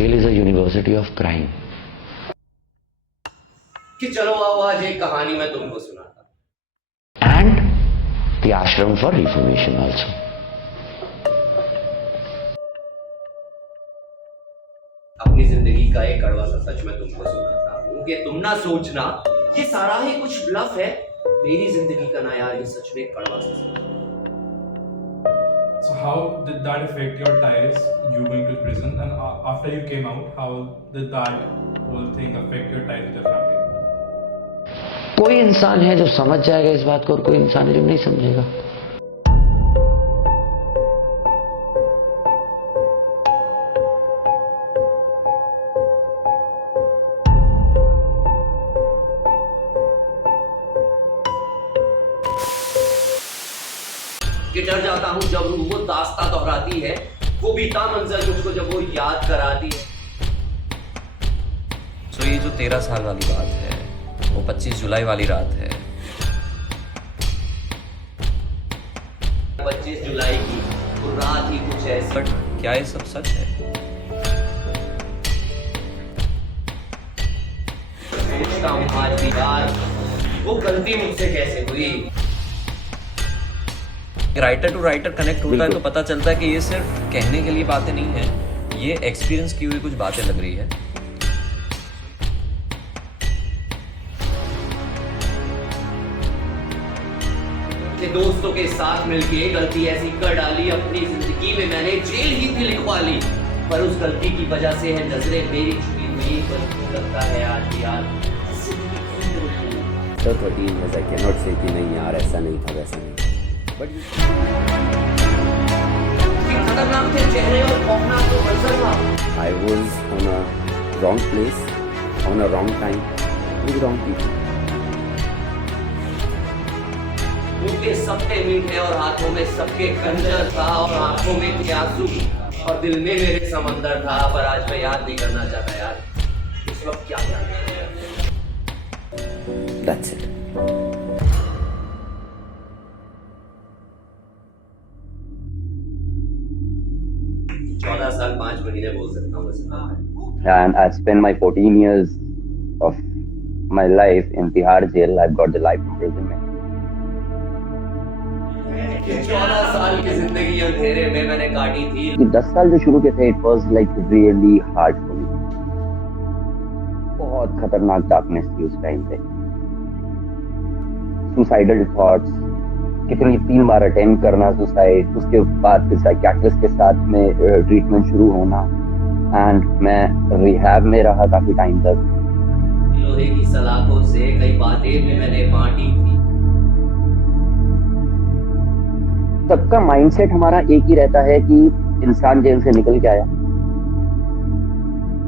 Jail is a university of crime. कि चलो आओ आज एक कहानी मैं तुमको सुनाता। And the ashram for reformation also. अपनी जिंदगी का एक कड़वा सा सच मैं तुमको सुनाता हूँ कि तुम ना सोचना ये सारा ही कुछ ब्लफ है। मेरी जिंदगी का ना यार, ये सच में एक कड़वा सा सच है। So how did that affect your ties, you going to prison, and after you came out, how did that whole thing affect your ties with your family? कोई इंसान है जो समझ जाएगा इस बात को और कोई इंसान है जो नहीं समझेगा। कि डर जाता हूँ जब रूह वो दास्ता दोहराती है, वो बीता मंजर मुझको जब वो याद कराती है। तो ये जो 13 साल वाली बात है, वो 25 जुलाई वाली रात है। 25 जुलाई की वो रात ही कुछ ऐसी। बट क्या ये सब सच है? सोचता हूँ आज भी यार, वो गलती मुझसे कैसे हुई। राइटर टू राइटर कनेक्ट होता है तो पता चलता है कि ये सिर्फ कहने के लिए बातें नहीं है, ये एक्सपीरियंस की हुई कुछ बातें लग रही है। कि दोस्तों के साथ मिलके गलती ऐसी कर डाली अपनी जिंदगी में, मैंने जेल ही थी लिखवा ली। पर उस गलती की वजह से है नजरें मेरी छुपी हुई, पर लगता है आज भी यार। So 13 years I cannot say कि नहीं यार ऐसा नहीं था वैसा नहीं, but खतरनाक थे चेहरे और खौफनाक तो मंजर था। I was on a wrong place, on a wrong time, with wrong people. मुंह के सबके मीठे और हाथों में सबके खंजर था, और आंखों में थे आंसू और दिल में मेरे समंदर था। पर आज मैं याद नहीं करना चाहता यार उस वक्त क्या क्या था। That's it. चौदह साल 5 महीने बोल सकता हूँ बस। And I spent my 14 years of my life in Tihar jail. I've got the life imprisonment. 14 साल की जिंदगी अंधेरे में मैंने काटी थी। कि 10 साल जो शुरू के थे, it was like really hard for me. बहुत खतरनाक डार्कनेस थी उस टाइम पे। सुसाइडल थॉट्स, कितनी 3 बार अटेम्प्ट करना सुसाइड, उसके बाद फिर साइकियाट्रिस्ट के साथ में ट्रीटमेंट शुरू होना, एंड मैं रिहैब में रहा काफी टाइम तक। लोहे की सलाखों से कई बातें भी मैंने बांटी थी। सबका माइंडसेट हमारा एक ही रहता है कि इंसान जेल से निकल के आया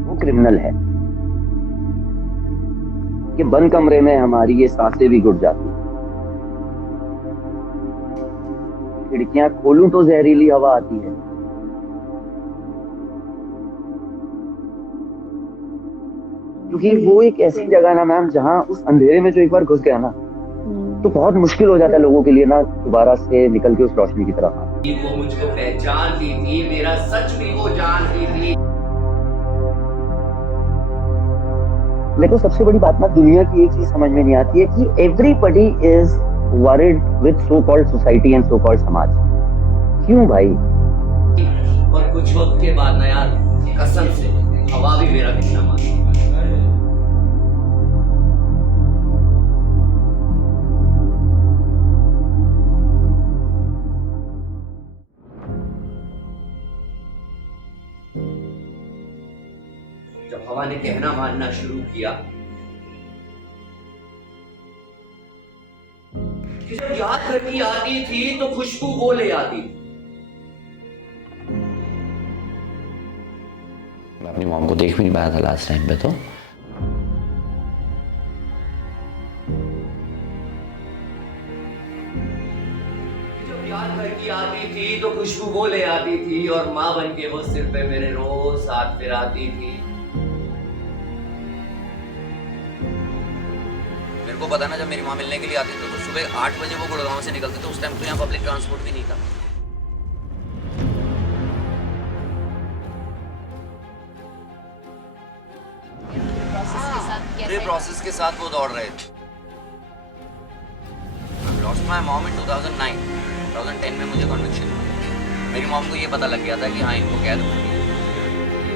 वो क्रिमिनल है, कि बंद कमरे में हमारी ये सांसें भी घुट जाती, खिड़कियां खोलूं तो जहरीली हवा आती है। क्योंकि वो एक ऐसी जगह ना मैम, जहां उस अंधेरे में जो एक बार घुस गया ना, तो बहुत मुश्किल हो जाता है लोगों के लिए ना दोबारा से निकल के उस रोशनी की तरफ आना। वो मुझको पहचानती थी, मेरा सच भी वो जानती थी। मेरे को सबसे बड़ी बात ना दुनिया की एक चीज समझ में नहीं आती है कि everybody is worried with so called society and so called समाज। क्यों भाई? और कुछ वक्त के बाद ना यार, कसम से हवा भी मेरा पीछा मारती। जब हवा ने कहना मानना शुरू किया कि जब याद करनी आती थी तो खुशबू वो ले आती। मैं अपनी मॉम को देख भी नहीं पाया था लास्ट टाइम पे। तो जब याद करनी आती थी तो खुशबू वो ले आती थी, और माँ बन के वो सिर पे मेरे रोज साथ फिराती थी। मेरे को पता ना, जब मेरी माँ मिलने के लिए आती थी तो सुबह 8 बजे वो गुड़गांव से निकलते थे। उस टाइम तो यहाँ पब्लिक ट्रांसपोर्ट भी नहीं था। पूरे प्रोसेस के साथ वो दौड़ रहे थे। लॉस्ट माय मॉम इन 2010 में मुझे कन्विक्शन हुआ। मेरी मॉम को ये पता लग गया था कि हाँ इनको कैद होगी,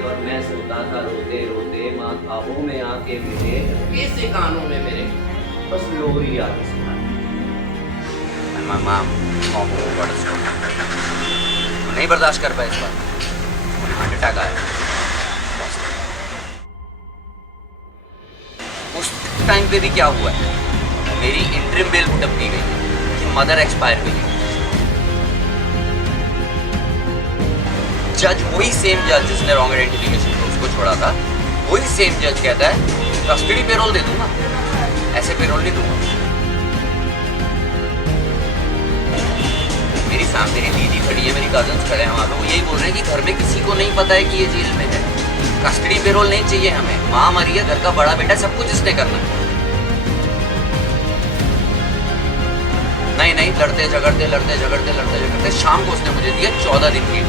और मैं सोता था रोते रोते, माँ ख्वाबों में आके मेरे, कैसे कानों में मेरे बस लोरी आती सुना। माय मॉम नहीं बर्दाश्त कर पाए इस बात, हार्ट अटैक आया। उस टाइम पे भी क्या हुआ है, मेरी इंटरिम बेल पुटअप की गई कि मदर एक्सपायर हुई है। जज, वही सेम जज जिसने रॉन्ग आइडेंटिफिकेशन पे उसको छोड़ा था, वही सेम जज कहता है कस्टडी पेरोल दे दूंगा, ऐसे पेरोल नहीं दूंगा। मेरी दीदी खड़ी है, मेरी कजन्स खड़े हैं वहाँ पे, वो यही बोल रहे हैं कि घर में किसी को नहीं पता है कि ये जेल में है, कस्टडी पेरोल नहीं चाहिए हमें, माँ मरी है, घर का बड़ा बेटा, सब कुछ इसने करना है। नहीं, लड़ते झगड़ते शाम को उसने मुझे दिया 14 दिन की।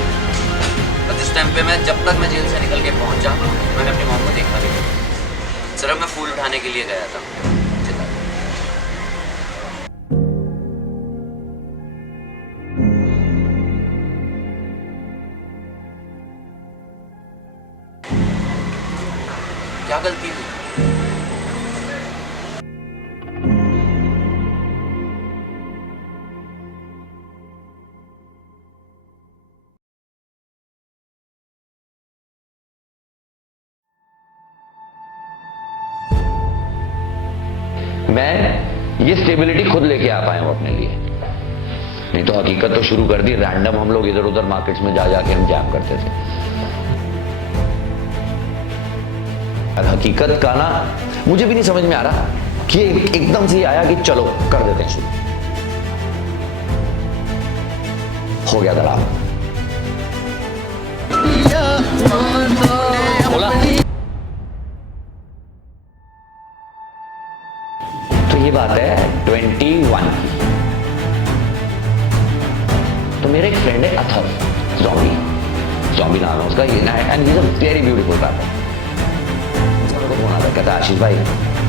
तो जिस टाइम पे जब तक मैं जेल से निकल के पहुंचा, मैंने अपनी मॉम को देखा नहीं, सिर्फ मैं फूल उठाने के लिए गया था। क्या गलती हुई? मैं ये स्टेबिलिटी खुद लेके आ पाया हूं अपने लिए, नहीं तो हकीकत तो शुरू कर दी रैंडम, हम लोग इधर उधर मार्केट्स में जा जाके हम जैम करते थे। और हकीकत का ना मुझे भी नहीं समझ में आ रहा कि एकदम से आया कि चलो कर देते हैं शुरू, हो गया दलाल। बोला तो ये बात है 21 की। तो मेरे एक फ्रेंड है अथर, जॉम्बी नाम है उसका, and he is a very beautiful pattern. उसका फोन आता, कहता आशीष भाई,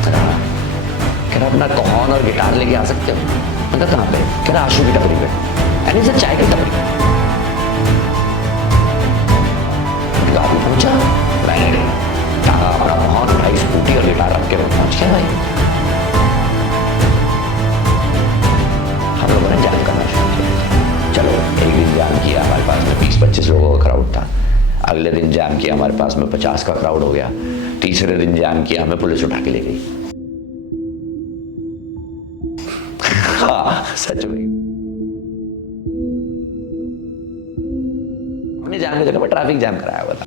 कह रहा अपना कौन और गिटार लेके आ सकते हो? मैं कहा कहाँ पे? कह रहा आशू की टपरी पे, एंड इज अ चाय की टपरी। काफी पूछा, मैंने अपना कौन उठाई, स्कूटी और गिटार रख के पहुंच गया भाई। हम लोगों ने जैम करना शुरू किया। चलो एक दिन जैम किया, हमारे पास में 20-25 लोगों का क्राउड था। अगले दिन जैम किया, हमारे पास में 50 का क्राउड हो गया। तीसरे दिन जैम किया, हमें पुलिस उठा के ले गई। हाँ सच में, हमने जैम की जगह पर ट्रैफिक जैम कराया हुआ था।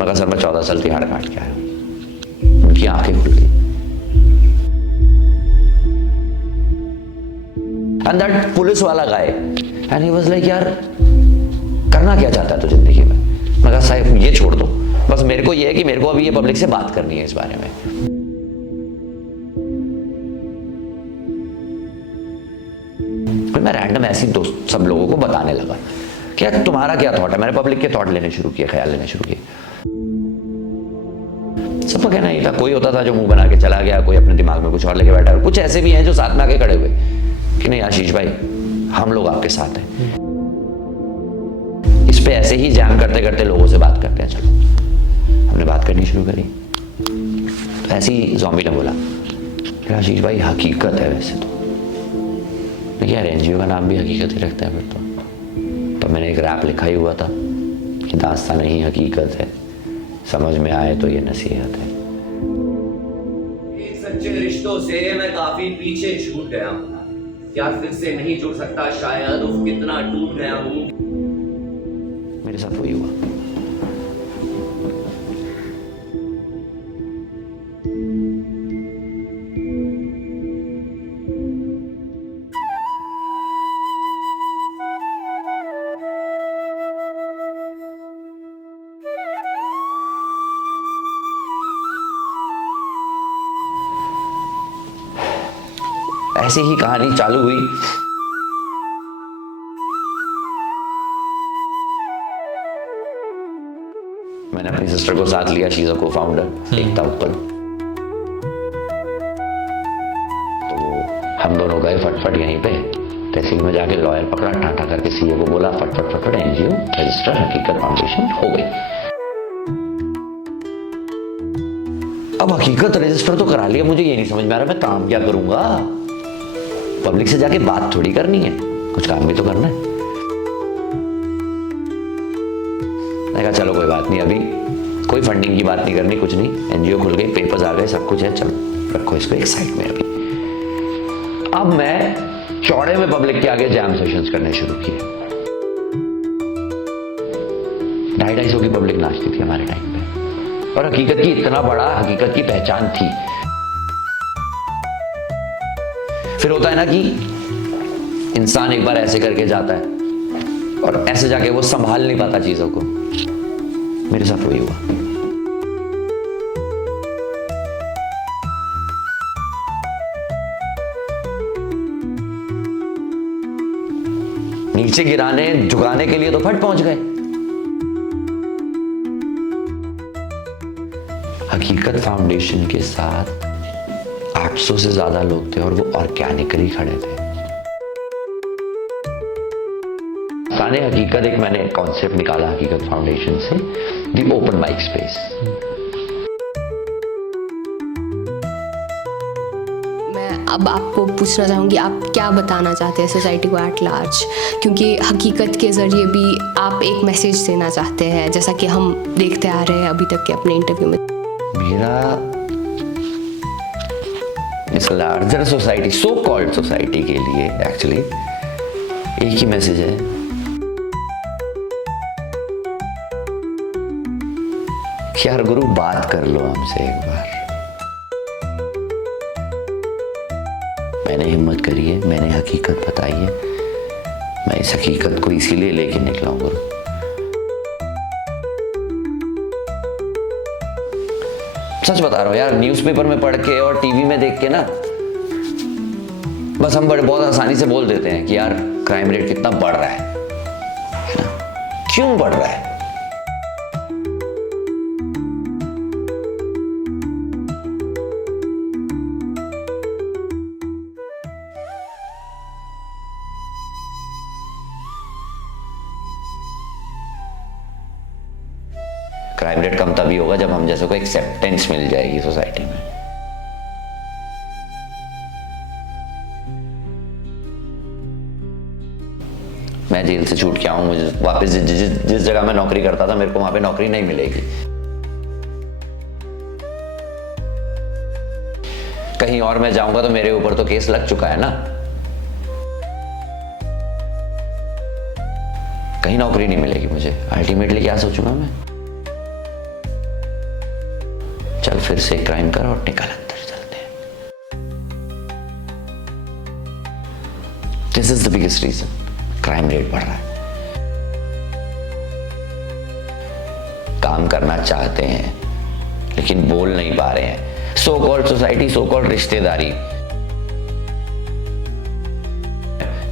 मगर सर मैं 14 साल तिहाड़ काट के आया। उनकी आंखें खुल गई। And that पुलिस वाला गाय, and he was like, यार करना क्या चाहता है तू जिंदगी में? मैं कहा साहब ये छोड़ दो, बस मेरे को ये है कि मेरे को अभी ये पब्लिक से बात करनी है इस बारे में। फिर मैं रैंडम ऐसी दोस्त सब लोगों को बताने लगा कि यार तुम्हारा क्या थॉट है। मैंने पब्लिक के थॉट लेने शुरू किए, ख्याल लेने शुरू किए। सबका कहना ये था, कोई होता था जो मुंह बना के चला गया, कोई अपने दिमाग में कुछ और लेके बैठा, कुछ ऐसे भी हैं जो साथ में आके खड़े हुए कि नहीं आशीष भाई हम लोग आपके साथ हैं, इस पे ऐसे ही जैम करते करते लोगों से बात करते हैं। चलो हमने बात करनी शुरू करी। तो ऐसे ही ज़ॉम्बी ने बोला कि आशीष भाई हकीकत है वैसे तो, यार एनजीओ का नाम भी हकीकत ही रखता है फिर तो मैंने एक रैप लिखा ही हुआ था कि दास्तां नहीं हकीकत है, समझ में आए तो ये नसीहत है। सच्चे रिश्तों से मैं काफी पीछे छूट गया हूँ, क्या फिर से नहीं जुड़ सकता शायद, उफ कितना टूट गया हूँ। मेरे साथ वही हुआ। ऐसे ही कहानी चालू हुई। मैंने अपनी सिस्टर को साथ लिया, शी इज अ को-फाउंडर एकता उत्पल। तो हम दोनों गए फटफट यहीं पे तहसील में जाके लॉयर पकड़ा, टाटा करके सीए को बोला फटफट एनजीओ रजिस्टर हकीकत फाउंडेशन हो गई। अब हकीकत रजिस्टर तो करा लिया, मुझे ये नहीं समझ में आ रहा मैं काम क्या करूंगा। पब्लिक से जाके बात थोड़ी करनी है, कुछ काम भी तो करना है। मैंने कहा चलो कोई बात नहीं, अभी कोई फंडिंग की बात नहीं करनी, कुछ नहीं, एनजीओ खुल गई, पेपर्स आ गए, सब कुछ है, चलो रखो इसको एक साइड में। अभी अब मैं चौड़े में पब्लिक के आगे जैम सेशंस करने शुरू किए। 250 की पब्लिक नाचती थी हमारे टाइम पे, और हकीकत की इतना बड़ा हकीकत की पहचान थी। फिर होता है ना कि इंसान एक बार ऐसे करके जाता है और ऐसे जाके वो संभाल नहीं पाता चीजों को। मेरे साथ वही हुआ। नीचे गिराने झुकाने के लिए तो फट पहुंच गए। हकीकत फाउंडेशन के साथ 800 से ज्यादा लोग थे और वो ऑर्गेनिकली खड़े थे। साने हकीकत एक मैंने कॉन्सेप्ट निकाला हकीकत फाउंडेशन से, द ओपन माइक स्पेस। अब आपको पूछना चाहूँगी, आप क्या बताना चाहते हैं सोसाइटी को एट लार्ज, क्योंकि हकीकत के ज़रिए भी आप एक मैसेज देना चाहते हैं, जैसा कि हम देखते आ रहे हैं अभी तक के अपने इंटरव्यू में। मेरा इस larger society, so called society के लिए एक्चुअली एक ही मैसेज है, कि यार गुरु बात कर लो हमसे एक बार। मैंने हिम्मत करी है, मैंने हकीकत बताई है, मैं इस हकीकत को इसीलिए लेके निकला हूं गुरु। सच बता रहा हूं यार, न्यूज़पेपर में पढ़ के और टीवी में देख के ना बस हम बहुत आसानी से बोल देते हैं कि यार क्राइम रेट कितना बढ़ रहा है ना? क्यों बढ़ रहा है? क्राइम रेट कम तभी होगा जब हम जैसे को एक्सेप्टेंस मिल जाएगी सोसाइटी में। मैं जेल से छूट के आऊं, मुझे वापस जिस जगह मैं नौकरी करता था मेरे को वहां पे नौकरी नहीं मिलेगी। कहीं और मैं जाऊंगा तो मेरे ऊपर तो केस लग चुका है ना, कहीं नौकरी नहीं मिलेगी मुझे। अल्टीमेटली क्या सोचूंगा मैं? चल फिर से क्राइम कर और निकल अंदर चलते हैं। This is the biggest reason crime rate बढ़ रहा है। काम करना चाहते हैं लेकिन बोल नहीं पा रहे हैं। So called society, so called रिश्तेदारी,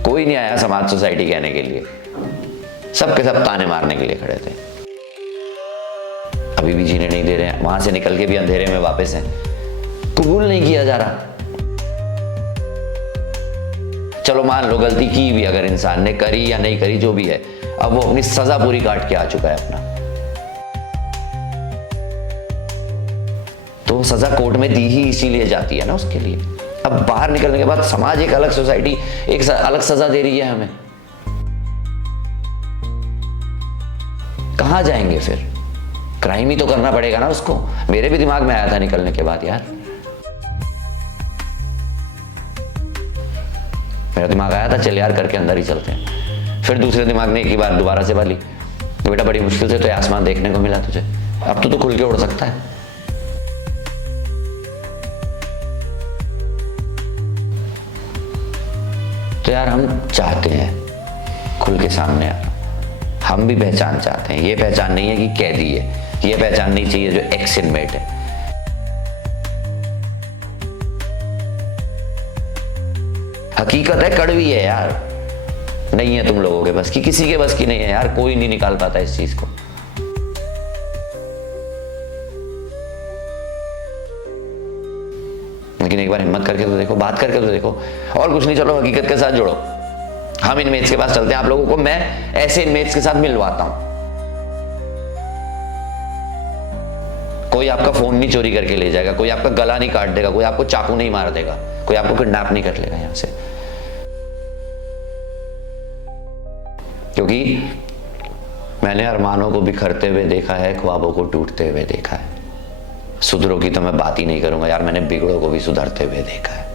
कोई नहीं आया समाज सोसाइटी कहने के लिए, सबके सब ताने मारने के लिए खड़े थे। अभी भी जीने नहीं दे रहे हैं, वहां से निकल के भी अंधेरे में वापस हैं। कबूल नहीं किया जा रहा। चलो मान लो गलती की भी अगर इंसान ने करी या नहीं करी, जो भी है, अब वो अपनी सजा पूरी काट के आ चुका है अपना, तो सजा कोर्ट में दी ही इसीलिए जाती है ना उसके लिए। अब बाहर निकलने के बाद समाज एक अलग सोसाइटी एक अलग सजा दे रही है हमें। कहां जाएंगे फिर? क्राइम ही तो करना पड़ेगा ना उसको। मेरे भी दिमाग में आया था निकलने के बाद, यार मेरा दिमाग आया था चल यार करके अंदर ही चलते हैं। फिर दूसरे दिमाग ने एक ही बार दोबारा से बाली, तो बेटा बड़ी मुश्किल से तो आसमान देखने को मिला तुझे, अब तो खुल के उड़ सकता है। तो यार हम चाहते हैं खुल के सामने आना, हम भी पहचान चाहते हैं। ये पहचान नहीं है कि कैदी है, ये पहचान नहीं चाहिए जो एक्स इनमेट है। हकीकत है कड़वी है यार, नहीं है तुम लोगों के बस की, किसी के बस की नहीं है यार, कोई नहीं निकाल पाता इस चीज को। लेकिन एक बार हिम्मत करके तो देखो, बात करके तो देखो। और कुछ नहीं, चलो हकीकत के साथ जुड़ो। हम इनमेट्स के पास चलते हैं, आप लोगों को मैं ऐसे इनमेट्स के साथ मिलवाता हूं। कोई आपका फोन नहीं चोरी करके ले जाएगा, कोई आपका गला नहीं काट देगा, कोई आपको चाकू नहीं मार देगा, कोई आपको किडनैप नहीं कर लेगा यहां से। क्योंकि मैंने अरमानों को बिखरते हुए देखा है, ख्वाबों को टूटते हुए देखा है। सुधरो की तो मैं बात ही नहीं करूंगा यार, मैंने बिगड़ों को भी सुधरते हुए देखा है।